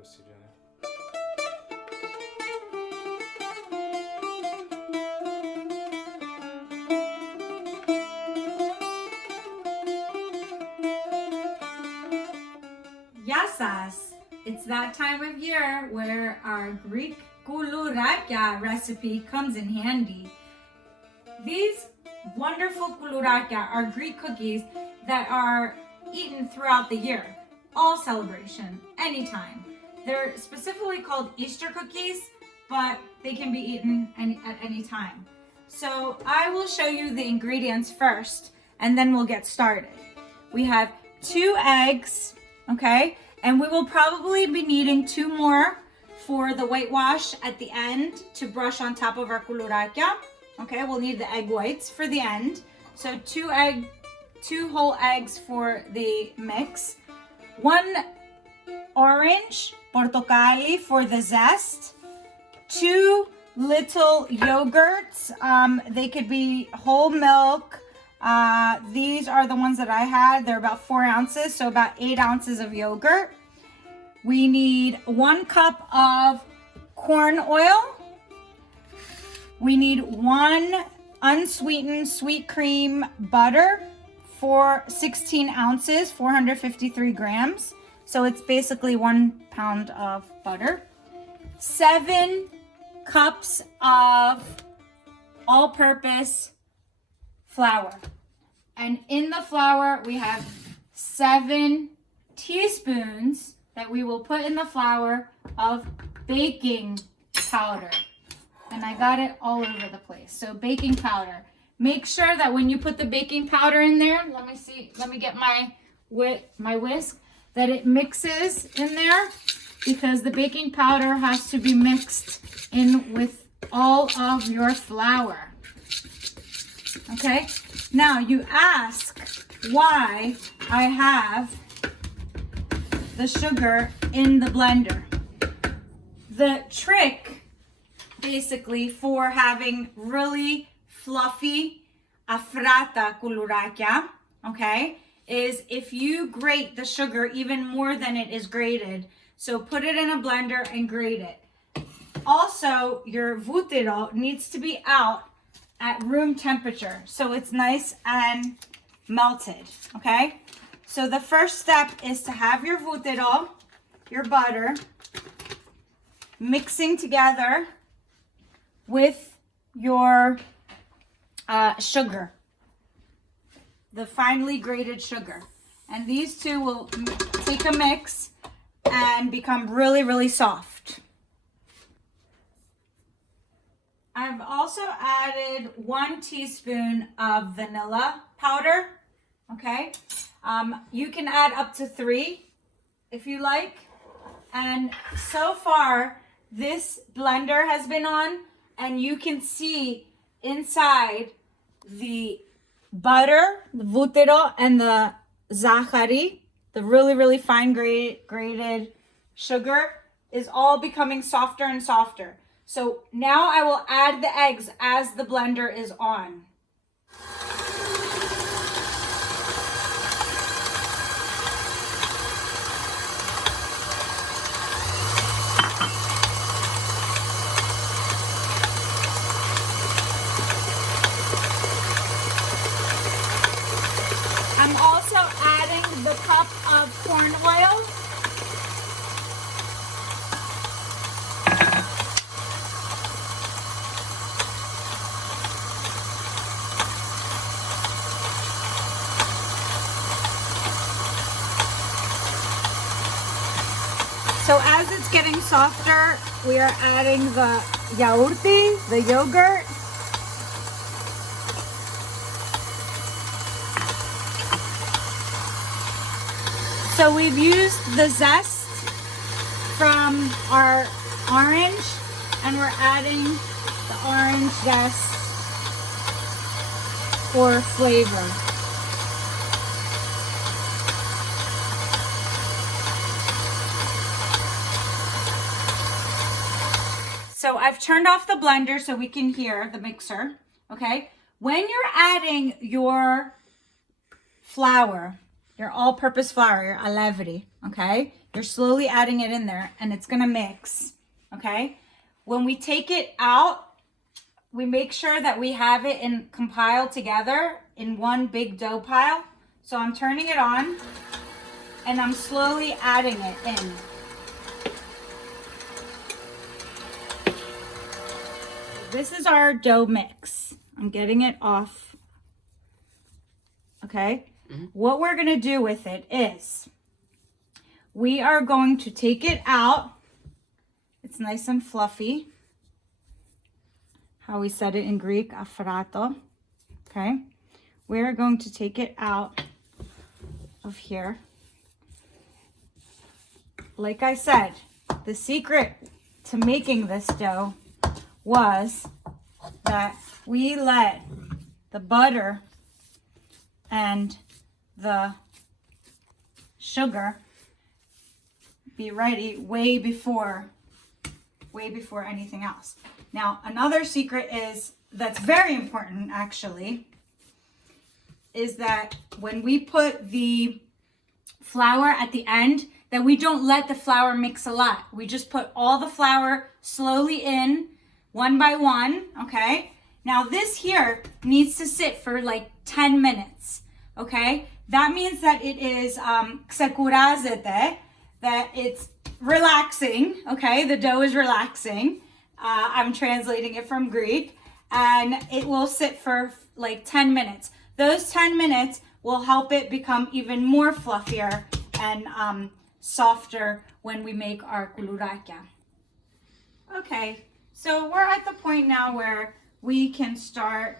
questi generi. Yasas! It's that time of year where our Greek koulouraka recipe comes in handy. These wonderful koulouraka are Greek cookies that are eaten throughout the year, all celebration, anytime. They're specifically called Easter cookies, but they can be eaten at any time. So I will show you the ingredients first, and then we'll get started. We have 2 eggs, okay? And we will probably be needing 2 more for the whitewash at the end to brush on top of our koulouraka. Okay, we'll need the egg whites for the end. So 2 whole eggs for the mix. 1 orange, portocali, for the zest. 2 little yogurts. They could be whole milk. These are the ones that I had. They're about 4 ounces, so about 8 ounces of yogurt. We need 1 cup of corn oil. We need 1 unsweetened sweet cream butter for 16 ounces, 453 grams. So it's basically 1 pound of butter. 7 cups of all-purpose flour. And in the flour, we have 7 teaspoons that we will put in the flour of baking powder. And I got it all over the place. So baking powder. Make sure that when you put the baking powder in there, let me get my whisk, that it mixes in there, because the baking powder has to be mixed in with all of your flour. Okay? Now you ask why I have the sugar in the blender. The trick basically for having really fluffy affrata koulouraka, okay, is if you grate the sugar even more than it is grated. So put it in a blender and grate it. Also, your vutiro needs to be out at room temperature, so it's nice and melted, okay? So the first step is to have your vutiro, your butter, mixing together with your sugar, the finely grated sugar. And these 2 will take a mix and become really, really soft. I've also added 1 teaspoon of vanilla powder, okay? You can add up to 3 if you like. And so far, this blender has been on, and you can see inside the butter, the vutiro, and the zahari, the really, really fine grated sugar, is all becoming softer and softer. So now I will add the eggs as the blender is on. I'm also adding the cup of corn oil. So as it's getting softer, we are adding the yaourti, the yogurt. So we've used the zest from our orange, and we're adding the orange zest for flavor. So I've turned off the blender so we can hear the mixer, okay? When you're adding your flour, your all-purpose flour, your alevri, okay? You're slowly adding it in there and it's gonna mix, okay? When we take it out, we make sure that we have it compiled together in one big dough pile. So I'm turning it on and I'm slowly adding it in. This is our dough mix. I'm getting it off. Okay? What we're gonna do with it is we are going to take it out. It's nice and fluffy. How we said it in Greek, afrato. Okay? We're going to take it out of here. Like I said, the secret to making this dough was that we let the butter and the sugar be ready way before anything else. Now, another secret is that's very important actually is that when we put the flour at the end, that we don't let the flour mix a lot. We just put all the flour slowly in one by one, okay? Now this here needs to sit for like 10 minutes, okay? That means that it is ξεκουράζεται, that it's relaxing, okay? The dough is relaxing. I'm translating it from Greek, and it will sit for like 10 minutes. Those 10 minutes will help it become even more fluffier and softer when we make our κουλουράκια. Okay, so we're at the point now where we can start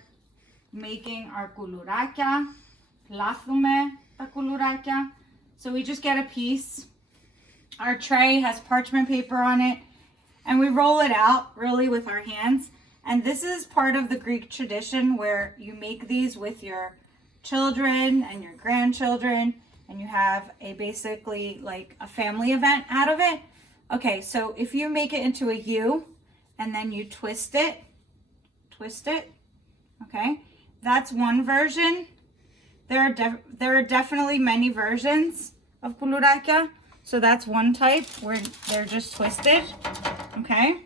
making our κουλουράκια. Πλάθουμε τα κουλουράκια. So we just get a piece. Our tray has parchment paper on it, and we roll it out really with our hands. And this is part of the Greek tradition where you make these with your children and your grandchildren, and you have basically like a family event out of it. Okay, so if you make it into a U and then you twist it, okay, that's one version. There are definitely many versions of κουλουράκια. So that's one type where they're just twisted, okay?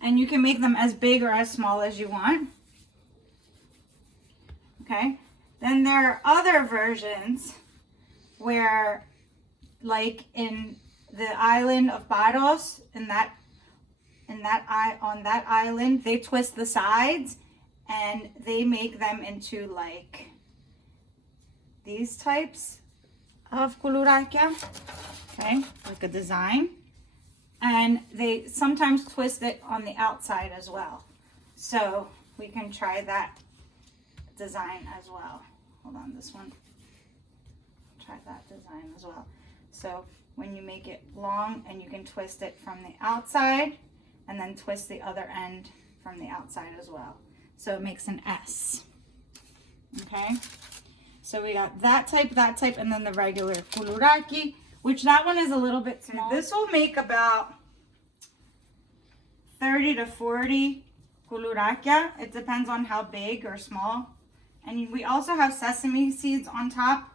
And you can make them as big or as small as you want, okay? Then there are other versions where, like in the island of Paros, on that island, they twist the sides and they make them into like these types of κουλουράκια, okay, like a design. And they sometimes twist it on the outside as well. So we can try that design as well. Hold on, this one. Try that design as well. So when you make it long, and you can twist it from the outside and then twist the other end from the outside as well. So it makes an S. Okay? So we got that type, and then the regular κουλουράκι, which that one is a little bit small. This will make about 30 to 40 κουλουράκια. It depends on how big or small. And we also have sesame seeds on top.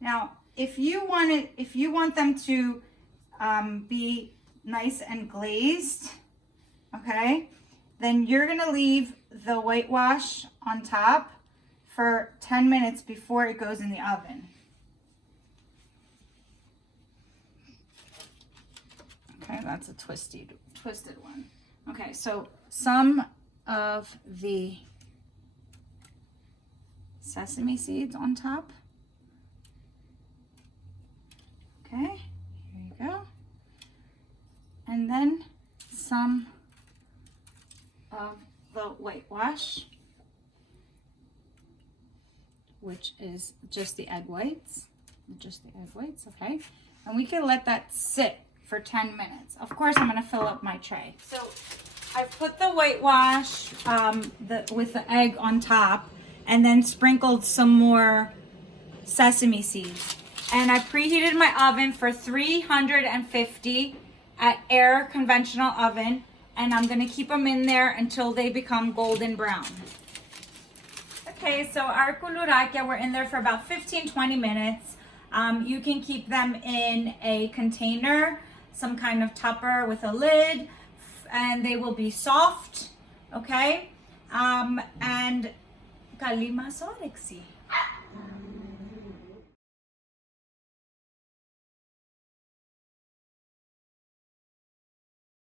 Now, if you want them to be nice and glazed, okay, then you're gonna leave the whitewash on top for 10 minutes before it goes in the oven. Okay, that's a twisted one. Okay, so some of the sesame seeds on top. Okay, here you go. And then some of the whitewash, which is just the egg whites. Okay? And we can let that sit for 10 minutes. Of course, I'm gonna fill up my tray. So I put the whitewash with the egg on top, and then sprinkled some more sesame seeds. And I preheated my oven for 350 at air conventional oven, and I'm gonna keep them in there until they become golden brown. Okay, so our κουλουράκια were in there for about 15-20 minutes. You can keep them in a container, some kind of tupper with a lid, and they will be soft, okay? And kalima sorexi.